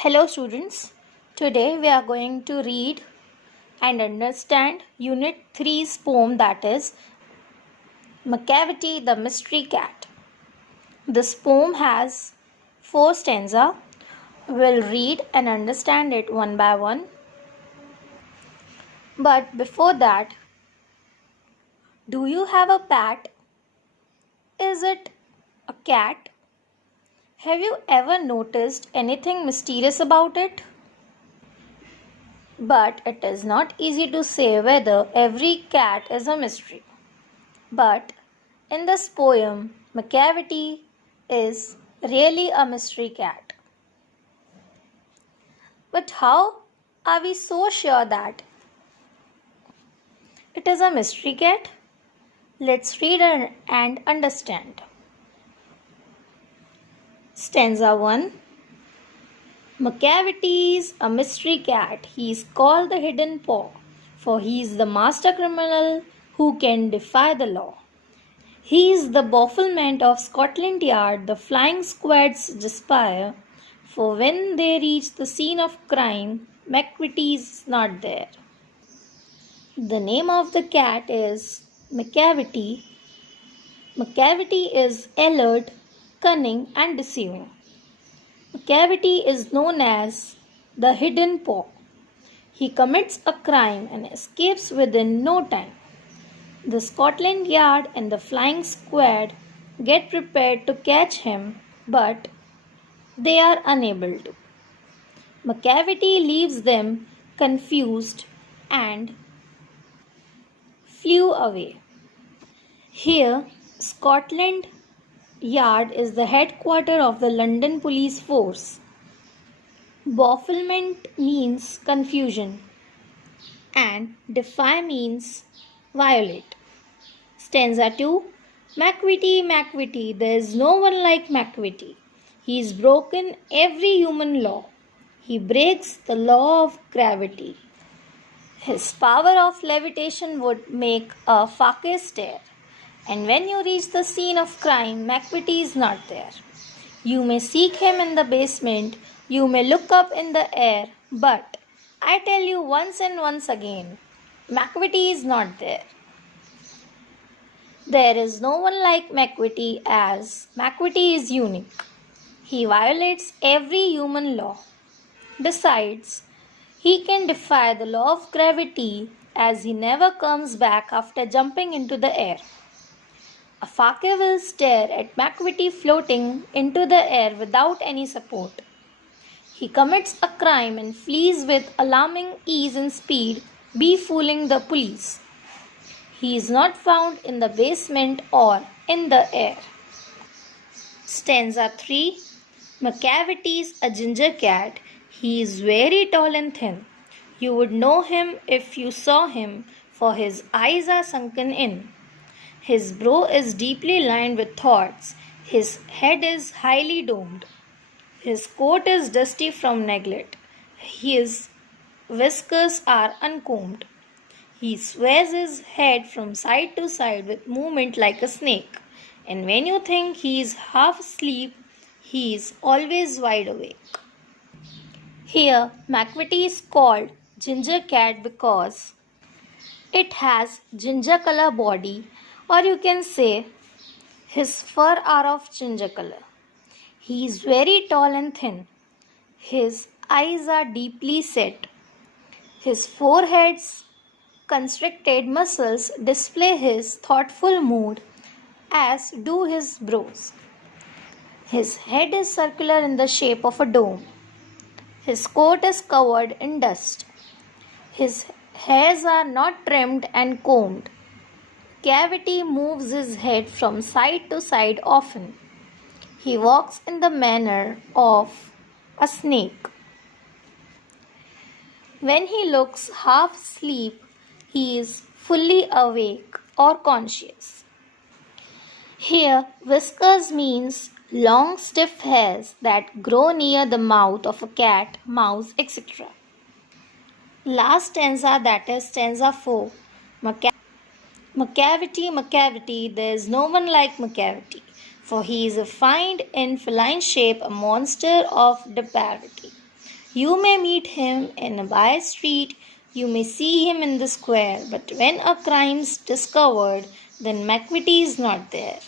Hello students, today we are going to read and understand Unit 3's poem, that is Macavity the Mystery Cat. This poem has 4 stanzas. We'll read and understand it one by one. But before that, do you have a pet? Is it a cat? Have you ever noticed anything mysterious about it? But it is not easy to say whether every cat is a mystery. But in this poem, Macavity is really a mystery cat. But how are we so sure that it is a mystery cat? Let's read and understand. Stanza 1. Macavity is a mystery cat. He is called the hidden paw, for he is the master criminal who can defy the law. He is the bafflement of Scotland Yard, the flying squad's despair, for when they reach the scene of crime, Macavity is not there. The name of the cat is Macavity. Macavity is alert, cunning, and deceiving. Macavity is known as the hidden paw. He commits a crime and escapes within no time. The Scotland Yard and the flying squad get prepared to catch him, but they are unable to. Macavity leaves them confused and flew away. Here, Scotland Yard is the headquarters of the London police force. Bafflement means confusion and defy means violate. Stanza 2. Macavity, Macavity, there is no one like Macavity. He has broken every human law. He breaks the law of gravity. His power of levitation would make a fakir stare. And when you reach the scene of crime, Macavity is not there. You may seek him in the basement, you may look up in the air, but I tell you once and once again, Macavity is not there. There is no one like Macavity, as Macavity is unique. He violates every human law. Besides, he can defy the law of gravity, as he never comes back after jumping into the air. A fakir will stare at Macavity floating into the air without any support. He commits a crime and flees with alarming ease and speed, befooling the police. He is not found in the basement or in the air. Stanza 3. Macavity is a ginger cat. He is very tall and thin. You would know him if you saw him, for his eyes are sunken in. His brow is deeply lined with thoughts. His head is highly domed. His coat is dusty from neglect. His whiskers are uncombed. He sways his head from side to side with movement like a snake. And when you think he is half asleep, he is always wide awake. Here, Macavity is called ginger cat because it has ginger color body, or you can say his fur are of ginger color. He is very tall and thin. His eyes are deeply set. His forehead's constricted muscles display his thoughtful mood, as do his brows. His head is circular in the shape of a dome. His coat is covered in dust. His hairs are not trimmed and combed. Macavity moves his head from side to side often. He walks in the manner of a snake. When he looks half asleep, he is fully awake or conscious. Here, whiskers means long stiff hairs that grow near the mouth of a cat, mouse, etc. Last stanza, that is stanza 4. Macavity, Macavity, there is no one like Macavity, for he is a find in feline shape, a monster of depravity. You may meet him in a by street, you may see him in the square, but when a crime's discovered, then Macavity is not there.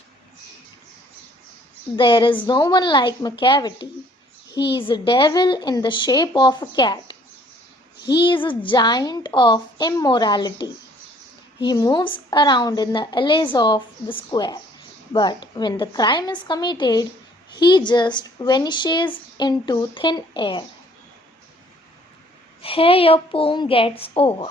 There is no one like Macavity. He is a devil in the shape of a cat. He is a giant of immorality. He moves around in the alleys of the square, but when the crime is committed, he just vanishes into thin air. Here your poem gets over.